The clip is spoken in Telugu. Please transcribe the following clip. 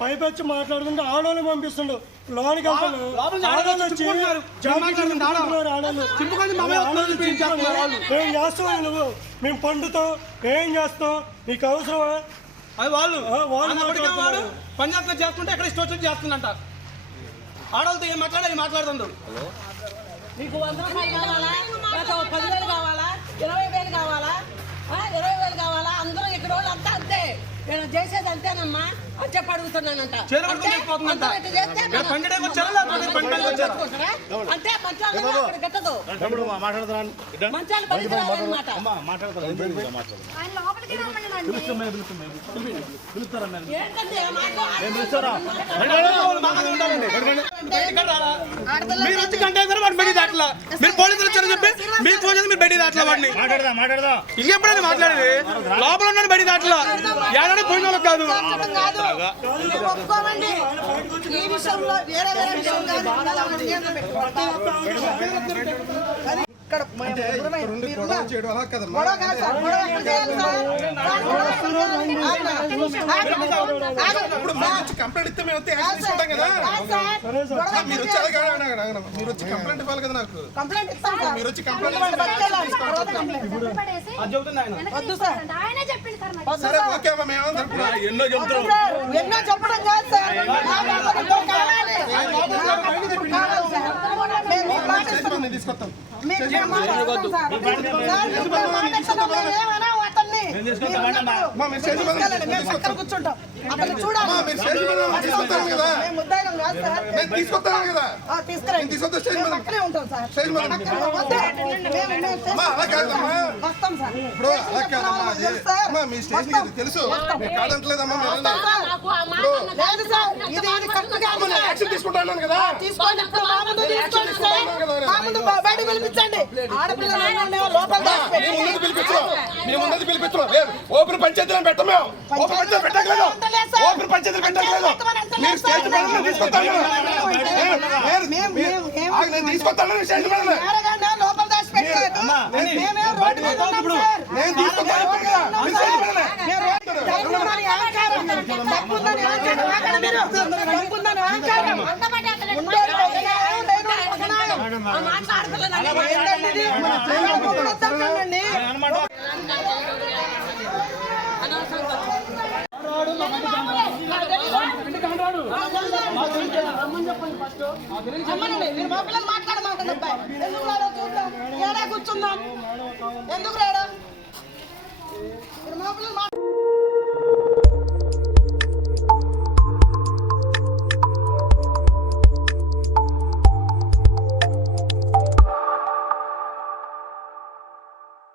పైపచ్చి మాట్లాడుతుంటే ఆడోళ్ళు పంపిస్తుండు లోనికి ఏం చేస్తావు నువ్వు? మేము పండుతాం, ఏం చేస్తాం? నీకు అవసరమా? అది వాళ్ళు పంజాబ్ లో చేస్తుంటే ఎక్కడ ఇష్టం వచ్చి చేస్తుందంట. ఆడవాళ్ళతో ఏం మాట్లాడుతుండ్రు. నీకు 100 రూపాయలు కావాలా, 10,000 కావాలా, 20,000 కావాలా, 20,000 కావాలా? అందరూ ఇక్కడ వాళ్ళు అంతా అంతే. నేను చేసేది అంతేనమ్మా అని చెప్పి అడుగుతున్నానంట. అంటే మంచాలు గట్టదు, మంచాలు పనికిరాదన్నమాట. మీరు వచ్చి గంట బయట దాట్లా, మీరు పోలీసులు వచ్చారని చెప్పి మీరు ఫోన్ చేసి మీరు బయట దాట్లా వాడిని ఇంకెప్పుడైనా మాట్లాడేది. లోపల ఉన్నాడు బయట దాట్లా, ఏడాది పోయిన వాళ్ళకి కాదు. కంప్లైంట్ ఇస్తే మేము తీసుకుంటాం కదా. మీరు వచ్చి కంప్లైంట్ ఇవ్వాలి కదా. నాకు మీరు వచ్చి కంప్లైంట్ సరే ఓకే అమ్మా. మేము ఎన్నో చెప్తాం, ఎన్నో చెప్పడం కాదు సార్. తీసుకొస్తాం. కూర్చుంటాం అతను చూడాలి. తీసుకొస్తాను కదా, పక్కనే ఉంటాం సార్. వస్తాం సార్. ఇప్పుడు అలా కాదమ్మా, మీ స్టేషన్ తెలుసు కాదంటలేదమ్మా. లేదు సార్, ఇది యాక్షన్ తీసుకుంటాను కదా. తీసుకోండి, బయట పిలిపించండి. ఆడపిల్లలు లోపల పిలిపించు. ఓపెన్ పంచాయతీలను పెట్టము. ఓపెన్ పంచాయతీ పెట్టలేదు. ఓపెన్ పంచాయతీలు పెట్టలేదు. మీరు స్టేషన్ మీద తీసుకొస్తాను. నేను తీసుకొస్తాను స్టేషన్ మీద. లోపల దాచి పెట్టలేదు. నేను తీసుకొస్తాను కదా. కూర్చుందాం. ఎందుకు రాడా?